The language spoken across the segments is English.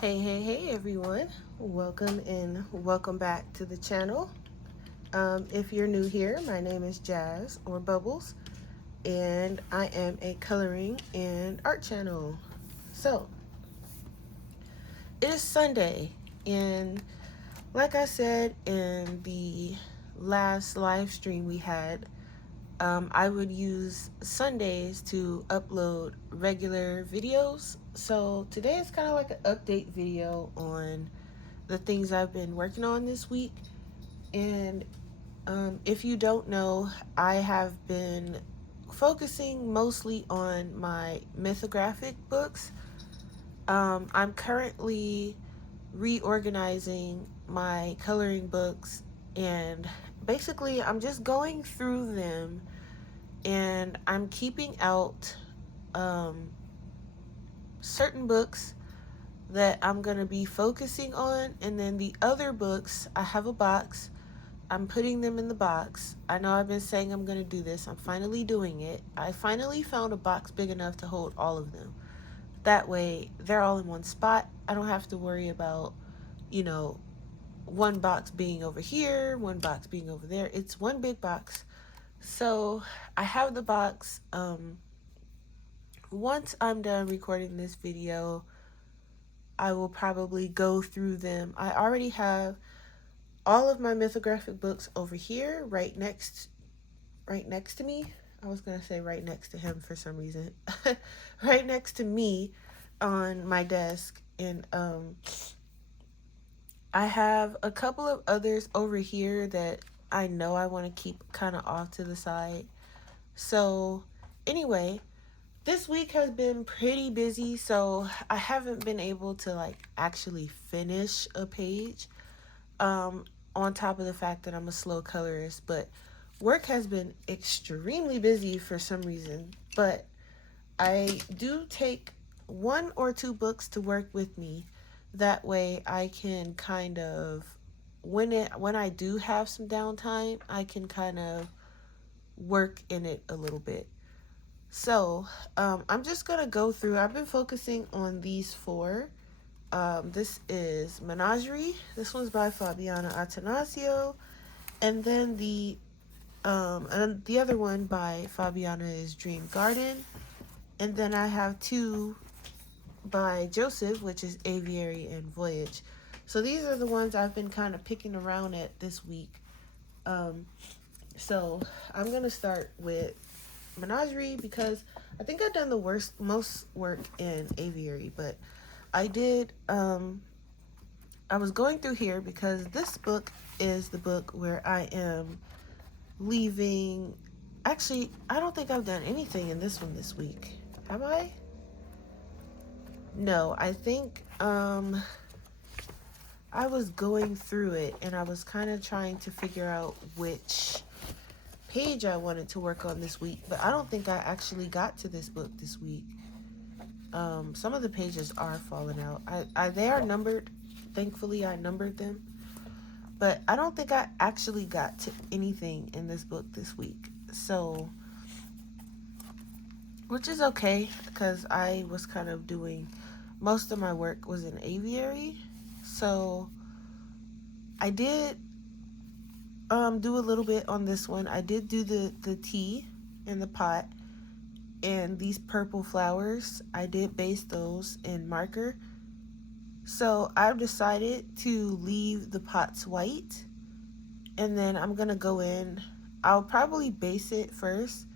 Hey everyone. Welcome and welcome back to the channel. If you're new here, my name is Jazz or Bubbles, and I am a coloring and art channel. So, it is Sunday, and like I said in the last live stream we had, I would use Sundays to upload regular videos. So, today is kind of like an update video on the things I've been working on this week. And if you don't know, I have been focusing mostly on my mythographic books. I'm currently reorganizing my coloring books, and basically, I'm just going through them and I'm keeping out um, certain books that I'm going to be focusing on, and then the other books, I have a box. I'm putting them in the box. I know I've been saying I'm going to do this. I'm finally doing it. I finally found a box big enough to hold all of them. That way, they're all in one spot. I don't have to worry about, you know, one box being over here, one box being over there. It's one big box. So I have the box. Once I'm done recording this video, I will probably go through them. I already have all of my mythographic books over here, right next to me. I was gonna say right next to him for some reason. Right next to me on my desk, and I have a couple of others over here that I know I want to keep kind of off to the side. So anyway, this week has been pretty busy, so I haven't been able to like actually finish a page. On top of the fact that I'm a slow colorist, but work has been extremely busy for some reason. But I do take one or two books to work with me. That way I can kind of when I do have some downtime, I can kind of work in it a little bit. So, I'm just gonna go through. I've been focusing on these four. This is Menagerie. This one's by Fabiana Attanasio. And the other one by Fabiana is Dream Garden. And then I have two by Joseph, which is Aviary and Voyage. So these are the ones I've been kind of picking around at this week. Um, so I'm gonna start with Menagerie because I think I've done the most work in Aviary, but I did. I was going through here because this book is the book where I am leaving. Actually, I don't think I've done anything in this one this week. Have I? No, I think I was going through it and I was kind of trying to figure out which page I wanted to work on this week, but I don't think I actually got to this book this week. Some of the pages are falling out. They are numbered. Thankfully, I numbered them. But I don't think I actually got to anything in this book this week. So, which is okay because I was kind of doing most of my work was in Aviary. So, I did do a little bit on this one. I did do the tea in the pot and these purple flowers. I did base those in marker. So I've decided to leave the pots white, and then I'm gonna go in. I'll probably base it first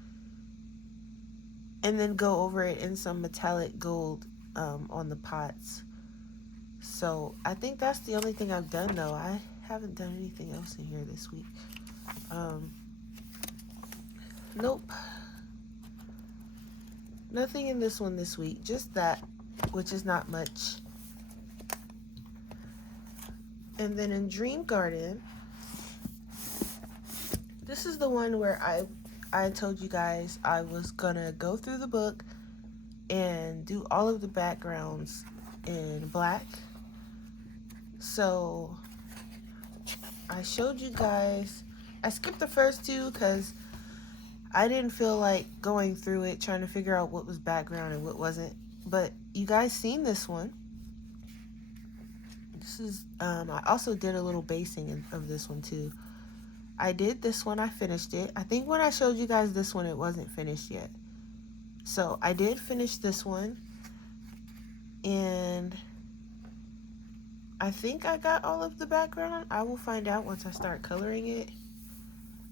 and then go over it in some metallic gold on the pots. So I think that's the only thing I've done though. I haven't done anything else in here this week. Nope. Nothing in this one this week. Just that, which is not much. And then in Dream Garden, this is the one where I told you guys I was gonna go through the book and do all of the backgrounds in black. So I showed you guys. I skipped the first two because I didn't feel like going through it trying to figure out what was background and what wasn't. But you guys seen this one. This is, I also did a little basing of this one too. I did this one, I finished it. I think when I showed you guys this one, it wasn't finished yet. So I did finish this one, and I think I got all of the background. I will find out once I start coloring it.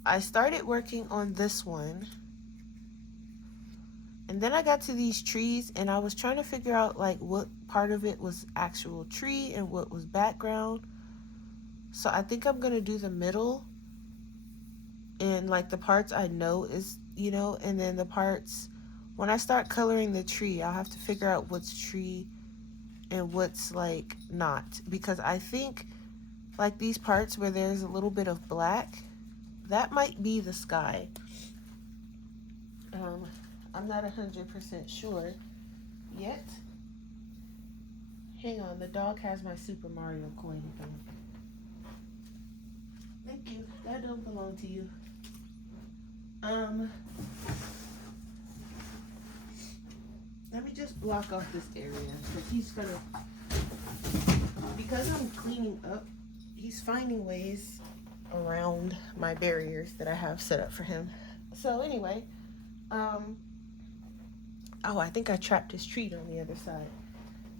I started working on this one, and then I got to these trees, and I was trying to figure out like what part of it was actual tree and what was background. So I think I'm gonna do the middle, and like the parts I know is, and then the parts, when I start coloring the tree, I'll have to figure out what's tree and what's like not, because I think like these parts where there's a little bit of black, that might be the sky. I'm not 100% sure yet. Hang on, the dog has my Super Mario coin thing. Thank you. That don't belong to you. Let me just block off this area because he's gonna, because I'm cleaning up, he's finding ways around my barriers that I have set up for him. So anyway, oh, I think I trapped his treat on the other side.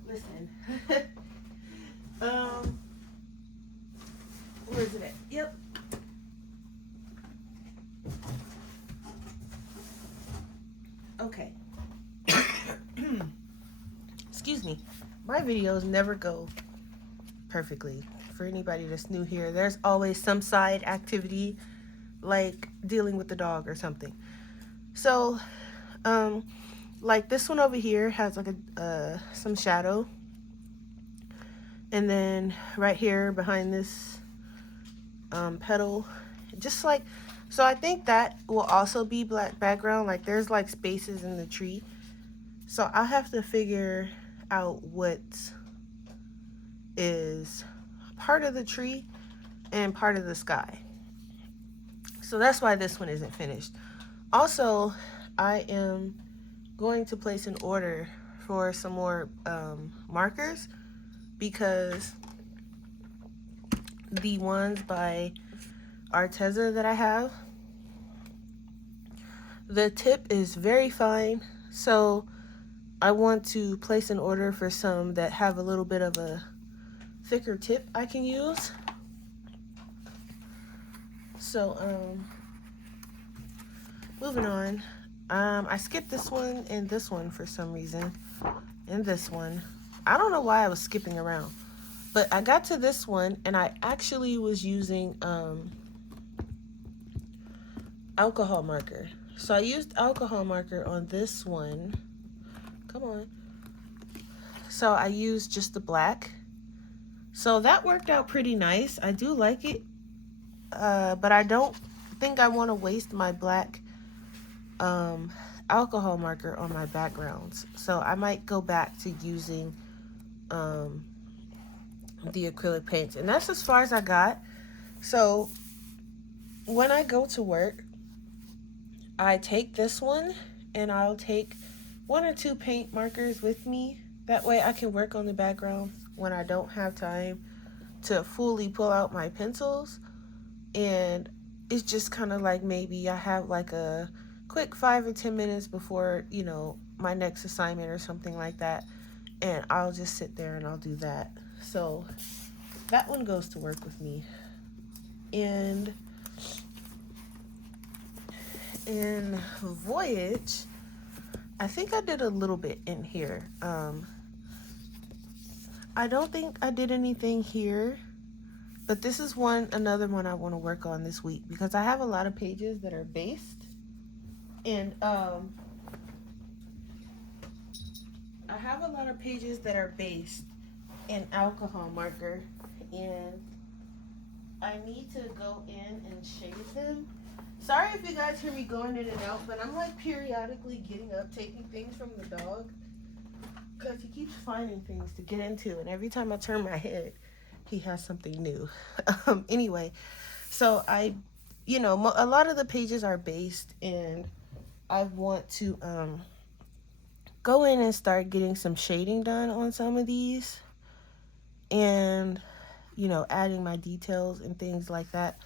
Listen, where is it at? Yep. Okay. Excuse me. My videos never go perfectly. For anybody that's new here, there's always some side activity like dealing with the dog or something. So, like this one over here has like some shadow. And then right here behind this petal, just like, so I think that will also be black background. Like there's like spaces in the tree. So I'll have to figure out what is part of the tree and part of the sky. So that's why this one isn't finished. Also, I am going to place an order for some more markers, because the ones by Arteza that I have, the tip is very fine. So I want to place an order for some that have a little bit of a thicker tip I can use. So moving on. I skipped this one and this one for some reason. And this one, I don't know why I was skipping around, but I got to this one and I actually was using alcohol marker. So I used alcohol marker on this one. Come on. So I used just the black. So that worked out pretty nice. I do like it, but I don't think I want to waste my black alcohol marker on my backgrounds. So I might go back to using the acrylic paints. And that's as far as I got. So when I go to work, I take this one and I'll take 1 or 2 paint markers with me. That way I can work on the background when I don't have time to fully pull out my pencils. And it's just kind of like maybe I have like a quick 5 or 10 minutes before, my next assignment or something like that. And I'll just sit there and I'll do that. So that one goes to work with me. And in Voyage, I think I did a little bit in here. I don't think I did anything here, but this is another one I want to work on this week, because I have a lot of pages that are based, and I have a lot of pages that are based in alcohol marker, and I need to go in and shade them. Sorry if you guys hear me going in and out, but I'm like periodically getting up, taking things from the dog, because he keeps finding things to get into, and every time I turn my head, he has something new. Anyway, so a lot of the pages are based, and I want to go in and start getting some shading done on some of these. and, you know, adding my details and things like that.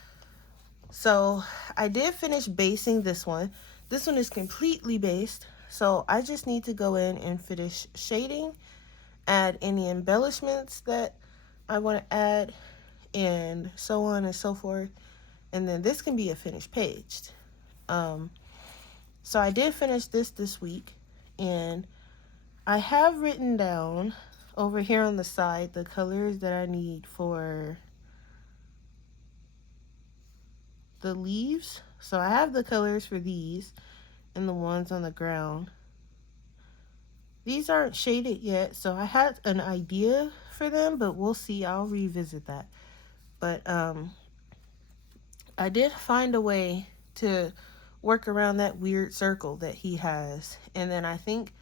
So I did finish basing this one. This one is completely based. So I just need to go in and finish shading, add any embellishments that I want to add, and so on and so forth. And then this can be a finished page. Um, so I did finish this week, and I have written down over here on the side the colors that I need for the leaves. So I have the colors for these and the ones on the ground. These aren't shaded yet, so I had an idea for them, but we'll see. I'll revisit that. But I did find a way to work around that weird circle that he has. And then I think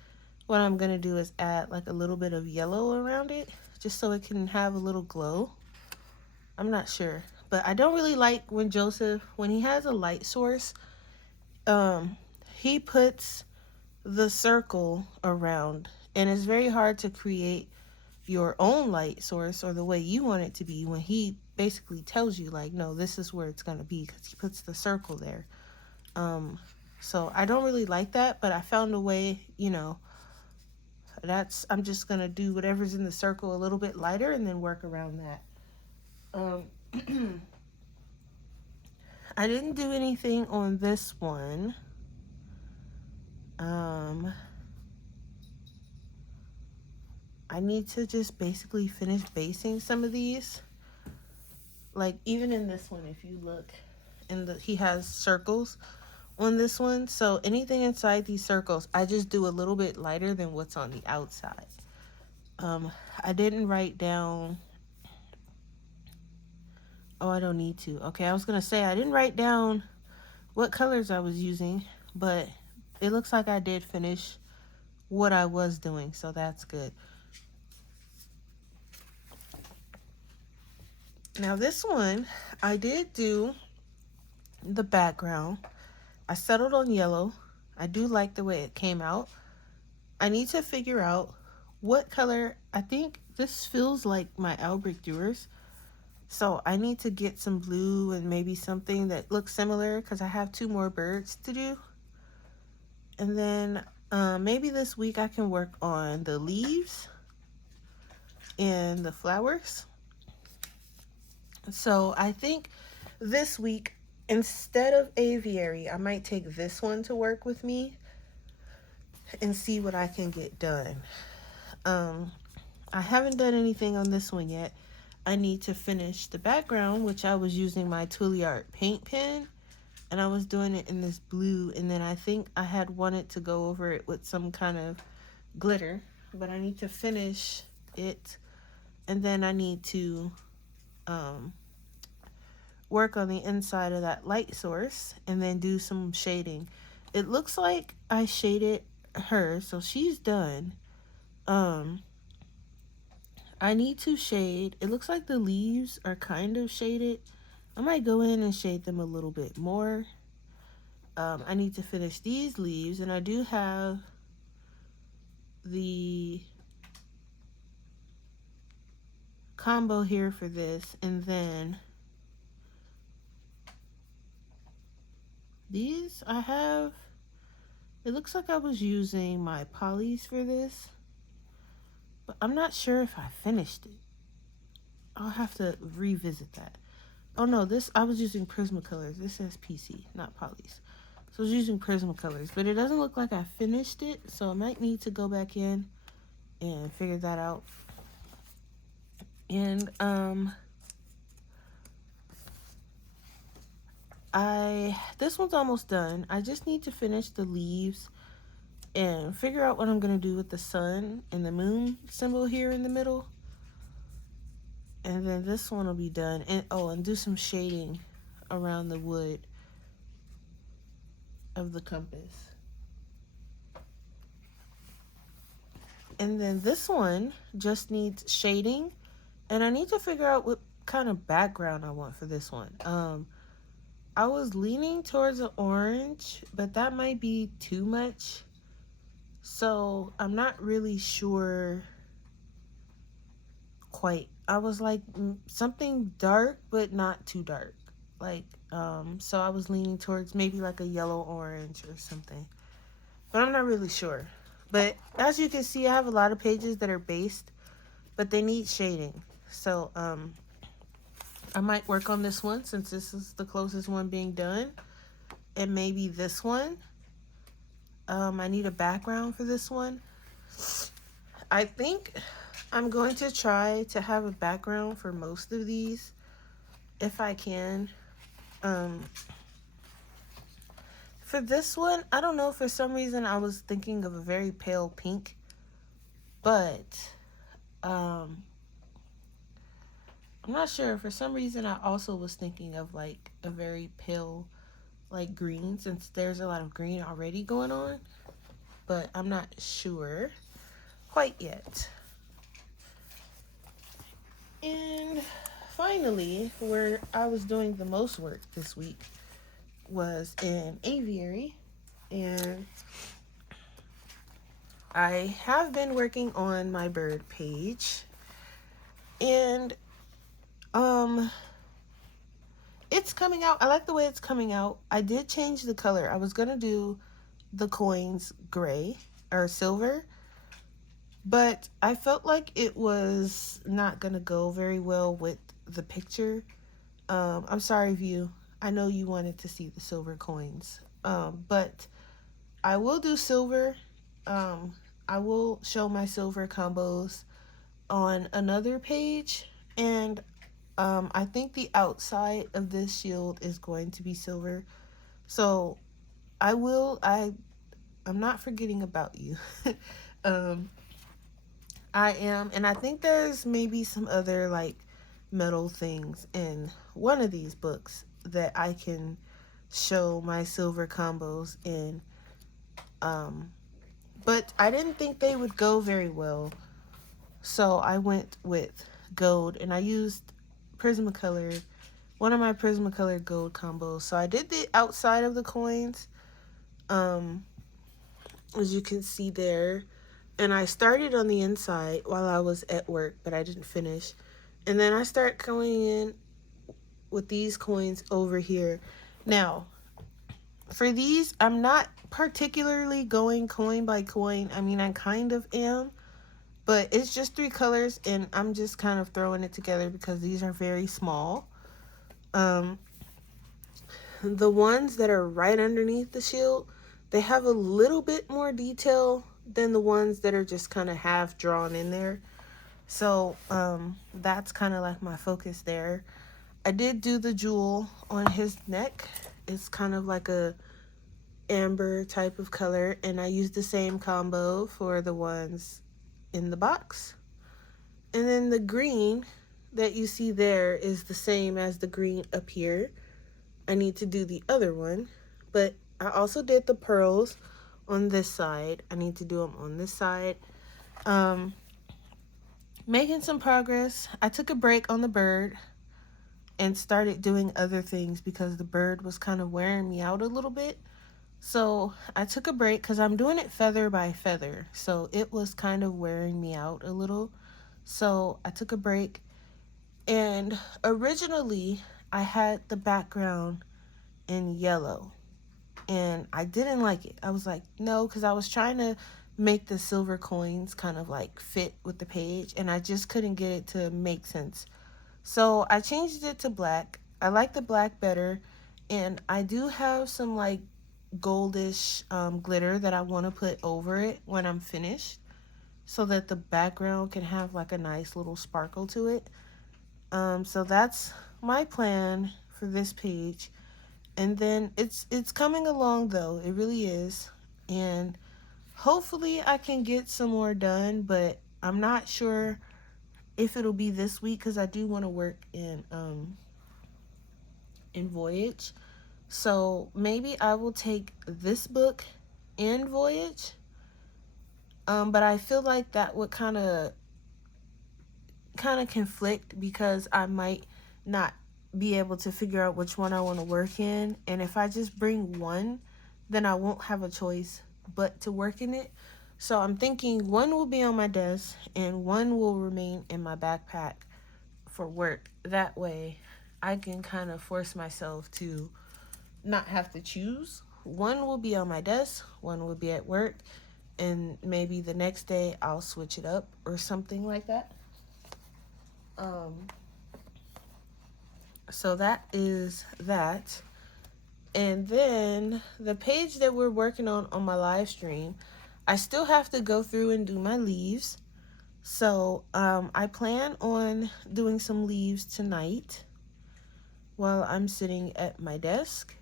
what I'm going to do is add like a little bit of yellow around it, just so it can have a little glow. I'm not sure. But I don't really like when Joseph, when he has a light source, he puts the circle around. And it's very hard to create your own light source or the way you want it to be when he basically tells you, like, no, this is where it's going to be, because he puts the circle there. So I don't really like that, but I found a way, you know, I'm just going to do whatever's in the circle a little bit lighter and then work around that. I didn't do anything on this one. I need to just basically finish basing some of these. Like even in this one, if you look, he has circles on this one. So anything inside these circles, I just do a little bit lighter than what's on the outside. I didn't write down. Oh, I don't need to. Okay, I was gonna say I didn't write down what colors I was using, but it looks like I did finish what I was doing, so that's good. Now this one, I did do the background. I settled on yellow. I do like the way it came out. I need to figure out what color. I think this feels like my Albrecht Dewars. So I need to get some blue and maybe something that looks similar, because I have 2 more birds to do. And then maybe this week I can work on the leaves and the flowers. So I think this week, instead of aviary, I might take this one to work with me and see what I can get done. I haven't done anything on this one yet. I need to finish the background, which I was using my Twilliart paint pen, and I was doing it in this blue, and then I think I had wanted to go over it with some kind of glitter, but I need to finish it, and then I need to work on the inside of that light source and then do some shading. It looks like I shaded her, so she's done. I need to shade. It looks like the leaves are kind of shaded. I might go in and shade them a little bit more. I need to finish these leaves, and I do have the combo here for this, and then these I have. It looks like I was using my polys for this, but I'm not sure if I finished it. I'll have to revisit that. Oh no, this I was using Prismacolors. This says PC, not polys. So I was using Prismacolors, but it doesn't look like I finished it, so I might need to go back in and figure that out. And this one's almost done. I just need to finish the leaves and figure out what I'm gonna do with the sun and the moon symbol here in the middle. And then this one will be done. And do some shading around the wood of the compass. And then this one just needs shading, and I need to figure out what kind of background I want for this one. I was leaning towards an orange, but that might be too much. So I'm not really sure quite. I was like something dark, but not too dark. Like, so I was leaning towards maybe like a yellow orange or something. But I'm not really sure. But as you can see, I have a lot of pages that are based, but they need shading. So, I might work on this one since this is the closest one being done. And maybe this one. I need a background for this one. I think I'm going to try to have a background for most of these if I can. Um, for this one, I don't know, for some reason I was thinking of a very pale pink, but I'm not sure. For some reason I also was thinking of like a very pale like green, since there's a lot of green already going on, but I'm not sure quite yet. And finally, where I was doing the most work this week was in aviary, and I have been working on my bird page, and it's coming out. I like the way it's coming out. I did change the color. I was gonna do the coins gray or silver, but I felt like it was not gonna go very well with the picture. I'm sorry, view. I know you wanted to see the silver coins, but I will do silver. Um, I will show my silver combos on another page, and I think the outside of this shield is going to be silver. So I'm not forgetting about you. um, I am, and I think there's maybe some other like metal things in one of these books that I can show my silver combos in. Um, but I didn't think they would go very well, so I went with gold, and I used Prismacolor, one of my Prismacolor gold combos. So I did the outside of the coins, um, as you can see there, and I started on the inside while I was at work, but I didn't finish. And then I start going in with these coins over here. Now, for these, I'm not particularly going coin by coin. I mean, I kind of am, but it's just 3 colors, and I'm just kind of throwing it together because these are very small. Um, the ones that are right underneath the shield, they have a little bit more detail than the ones that are just kind of half drawn in there. So that's kind of like my focus there. I did do the jewel on his neck. It's kind of like a amber type of color, and I used the same combo for the ones in the box. And then the green that you see there is the same as the green up here. I need to do the other one, but I also did the pearls on this side. I need to do them on this side. Making some progress. I took a break on the bird and started doing other things because the bird was kind of wearing me out a little bit. So I took a break because I'm doing it feather by feather. So it was kind of wearing me out a little. So I took a break, and originally I had the background in yellow, and I didn't like it. I was like, no, because I was trying to make the silver coins kind of like fit with the page, and I just couldn't get it to make sense. So I changed it to black. I like the black better, and I do have some like goldish glitter that I want to put over it when I'm finished, so that the background can have like a nice little sparkle to it. So that's my plan for this page. And then it's coming along though, it really is. And hopefully I can get some more done, but I'm not sure if it'll be this week because I do want to work in Voyage. So maybe I will take this book in Voyage. But I feel like that would kind of conflict because I might not be able to figure out which one I want to work in. And if I just bring one, then I won't have a choice but to work in it. So I'm thinking one will be on my desk and one will remain in my backpack for work. That way I can kind of force myself to not have to choose. One will be on my desk, one will be at work, and maybe the next day I'll switch it up or something like that. Um, so that is that. And then the page that we're working on my live stream, I still have to go through and do my leaves. So I plan on doing some leaves tonight while I'm sitting at my desk.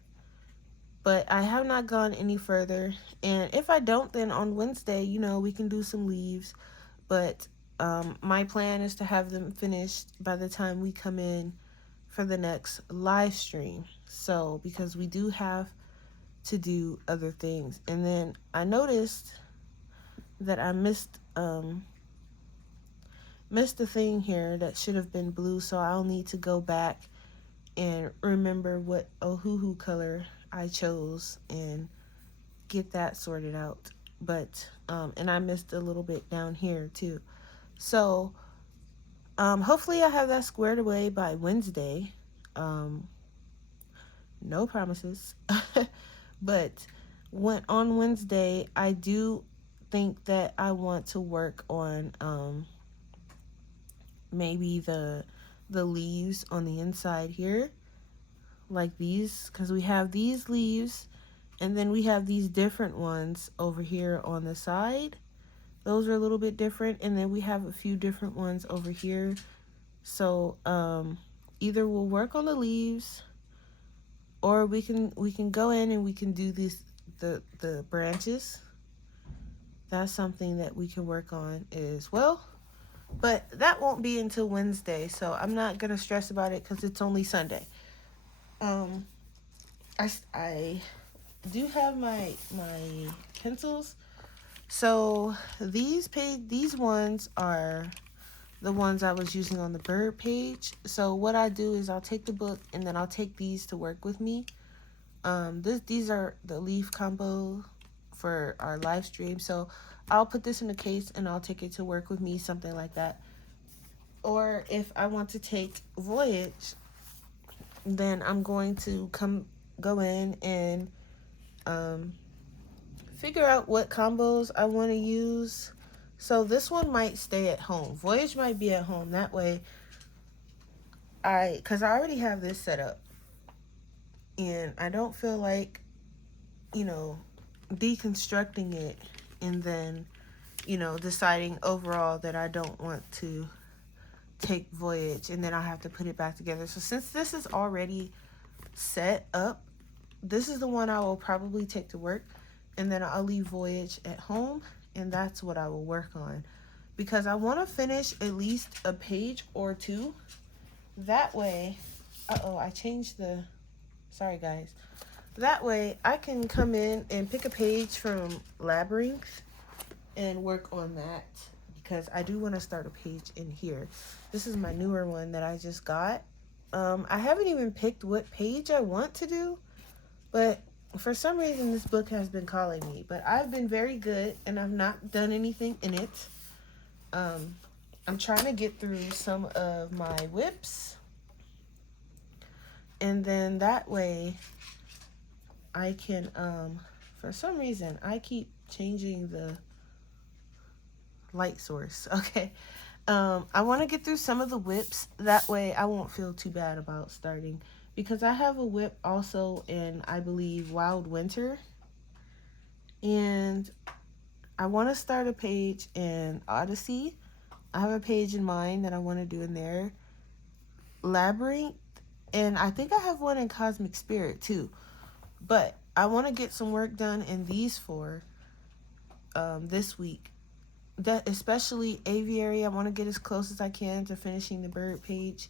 But I have not gone any further. And if I don't, then on Wednesday, we can do some leaves. But my plan is to have them finished by the time we come in for the next live stream. So, because we do have to do other things. And then I noticed that I missed a thing here that should have been blue, so I'll need to go back and remember what Ohuhu color I chose and get that sorted out. But and I missed a little bit down here too. So hopefully I have that squared away by Wednesday. No promises. But on Wednesday, I do think that I want to work on maybe the leaves on the inside here, like these, because we have these leaves and then we have these different ones over here on the side. Those are a little bit different, and then we have a few different ones over here. So either we'll work on the leaves, or we can go in and we can do the branches. That's something that we can work on as well. But that won't be until Wednesday, so I'm not gonna stress about it because it's only Sunday. Um, I do have my pencils. So these ones are the ones I was using on the bird page. So what I do is I'll take the book and then I'll take these to work with me. These are the leaf combo for our live stream. So I'll put this in a case and I'll take it to work with me, something like that. Or if I want to take Voyage, then I'm going to go in and figure out what combos I want to use. So this one might stay at home. Voyage might be at home. That way, because I already have this set up. And I don't feel like, deconstructing it and then, deciding overall that I don't want to take Voyage and then I have to put it back together. So since this is already set up, this is the one I will probably take to work, and then I'll leave Voyage at home, and that's what I will work on, because I want to finish at least a page or two. That way, I changed sorry guys. That way I can come in and pick a page from Labyrinth and work on that, because I do want to start a page in here. This is my newer one that I just got. I haven't even picked what page I want to do, but for some reason this book has been calling me. But I've been very good and I've not done anything in it. I'm trying to get through some of my whips, and then that way I can, for some reason I keep changing the light source. Okay. I want to get through some of the whips. That way I won't feel too bad about starting, because I have a whip also in, I believe, Wild Winter. And I want to start a page in Odyssey. I have a page in mind that I want to do in there. Labyrinth. And I think I have one in Cosmic Spirit too. But I want to get some work done in these four this week. That especially Aviary, I want to get as close as I can to finishing the bird page.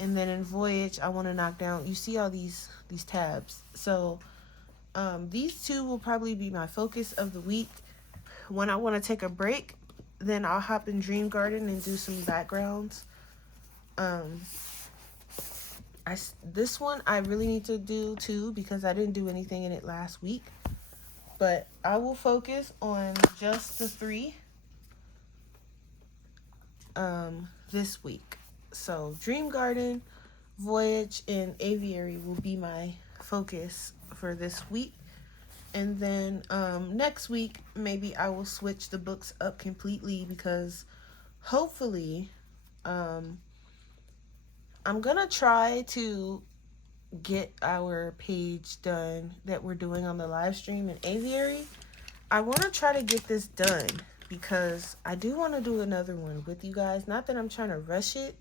And then in Voyage, I want to knock down, you see all these tabs. So these two will probably be my focus of the week. When I want to take a break, then I'll hop in Dream Garden and do some backgrounds. This one I really need to do too, because I didn't do anything in it last week. but I will focus on just the three this week. So Dream Garden, Voyage, and Aviary will be my focus for this week. And then next week, maybe I will switch the books up completely because hopefully I'm going to try to get our page done that we're doing on the live stream in Aviary. I want to try to get this done because I do want to do another one with you guys. Not that I'm trying to rush it,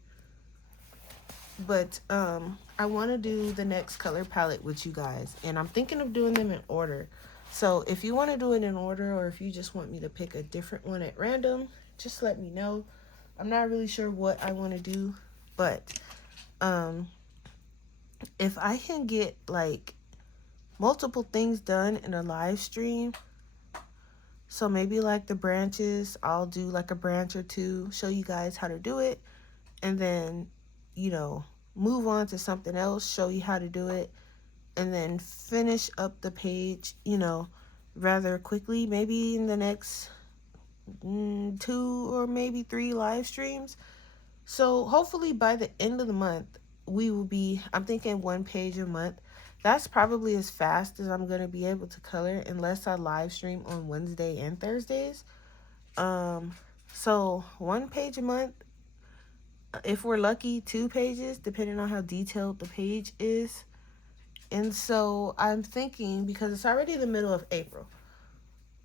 but I want to do the next color palette with you guys, and I'm thinking of doing them in order. So if you want to do it in order, or if you just want me to pick a different one at random, just let me know. I'm not really sure what I want to do, but if I can get like multiple things done in a live stream, so maybe like the branches, I'll do like a branch or two, show you guys how to do it, and then, you know, move on to something else, show you how to do it, and then finish up the page, you know, rather quickly, maybe in the next 2 or maybe 3 live streams. So hopefully by the end of the month, we will be, I'm thinking 1 page a month. That's probably as fast as I'm going to be able to color unless I live stream on Wednesday and Thursdays. So 1 page a month, if we're lucky, 2 pages, depending on how detailed the page is. And so I'm thinking, because it's already the middle of April,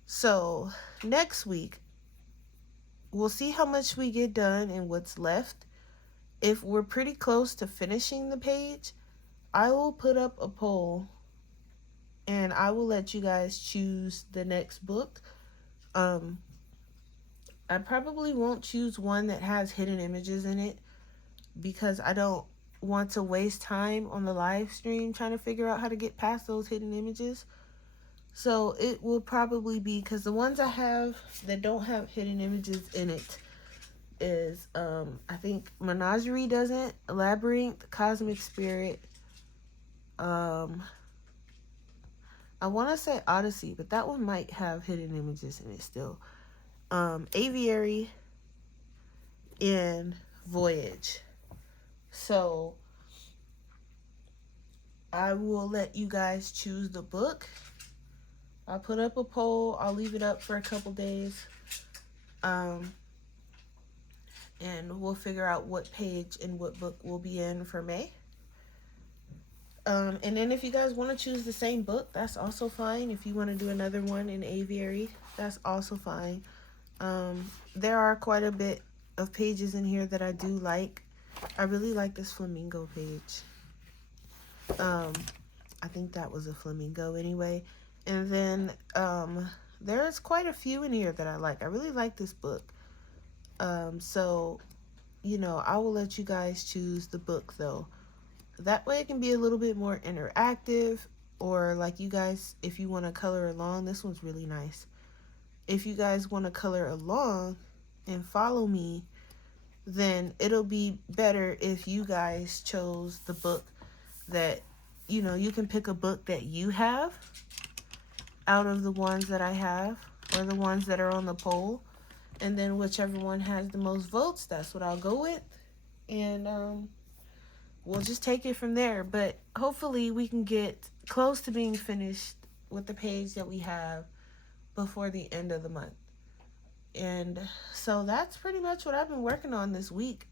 so next week, we'll see how much we get done and what's left. If we're pretty close to finishing the page, I will put up a poll and I will let you guys choose the next book. I probably won't choose one that has hidden images in it because I don't want to waste time on the live stream trying to figure out how to get past those hidden images. So it will probably be, because the ones I have that don't have hidden images in it is I think Menagerie doesn't, Labyrinth, Cosmic Spirit, I want to say Odyssey, but that one might have hidden images in it still, Aviary, and Voyage. So I will let you guys choose the book. I'll put up a poll. I'll leave it up for a couple days. And we'll figure out what page and what book will be in for May. And then if you guys want to choose the same book, that's also fine. If you want to do another one in Aviary, that's also fine. There are quite a bit of pages in here that I do like. I really like this flamingo page. I think that was a flamingo anyway. And then there's quite a few in here that I like. I really like this book. So, you know, I will let you guys choose the book though. That way it can be a little bit more interactive, or like you guys, if you want to color along, this one's really nice. If you guys want to color along and follow me, then it'll be better if you guys chose the book that, you know, you can pick a book that you have out of the ones that I have, or the ones that are on the poll, and then whichever one has the most votes, that's what I'll go with, and we'll just take it from there. But hopefully we can get close to being finished with the page that we have before the end of the month. And so that's pretty much what I've been working on this week.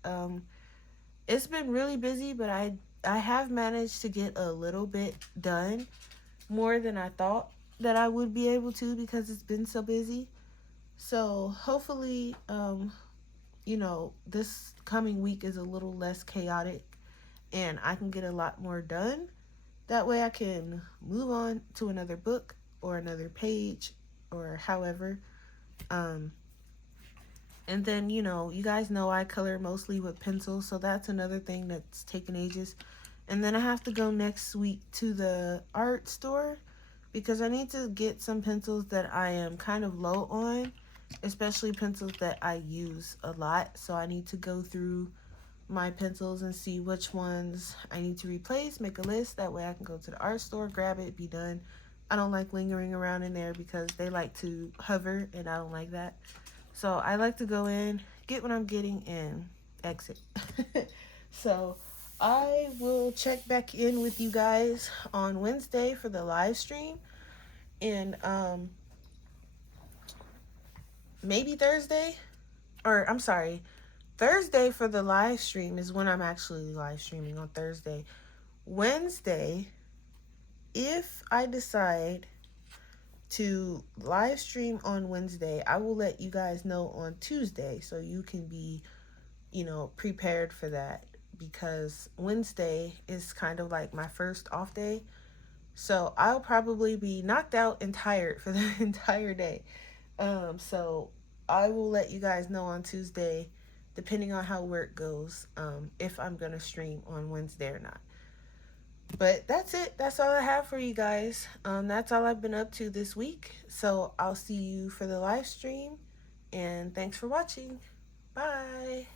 It's been really busy, but I have managed to get a little bit done, more than I thought that I would be able to, because it's been so busy. So hopefully, you know, this coming week is a little less chaotic and I can get a lot more done. That way I can move on to another book or another page or however. And then, you know, you guys know I color mostly with pencils, so that's another thing that's taking ages. And then I have to go next week to the art store because I need to get some pencils that I am kind of low on, especially pencils that I use a lot. So I need to go through my pencils and see which ones I need to replace, make a list. That way I can go to the art store, grab it, be done, I don't like lingering around in there because they like to hover and I don't like that. So I like to go in, get what I'm getting, and exit. So I will check back in with you guys on Wednesday for the live stream. And maybe Thursday. Or I'm sorry, Thursday for the live stream is when I'm actually live streaming on Thursday. Wednesday, if I decide to live stream on Wednesday, I will let you guys know on Tuesday so you can be, prepared for that, because Wednesday is kind of like my first off day. So I'll probably be knocked out and tired for the entire day. So I will let you guys know on Tuesday, depending on how work goes, if I'm gonna stream on Wednesday or not. But that's it. That's all I have for you guys. That's all I've been up to this week. So I'll see you for the live stream. And thanks for watching. Bye.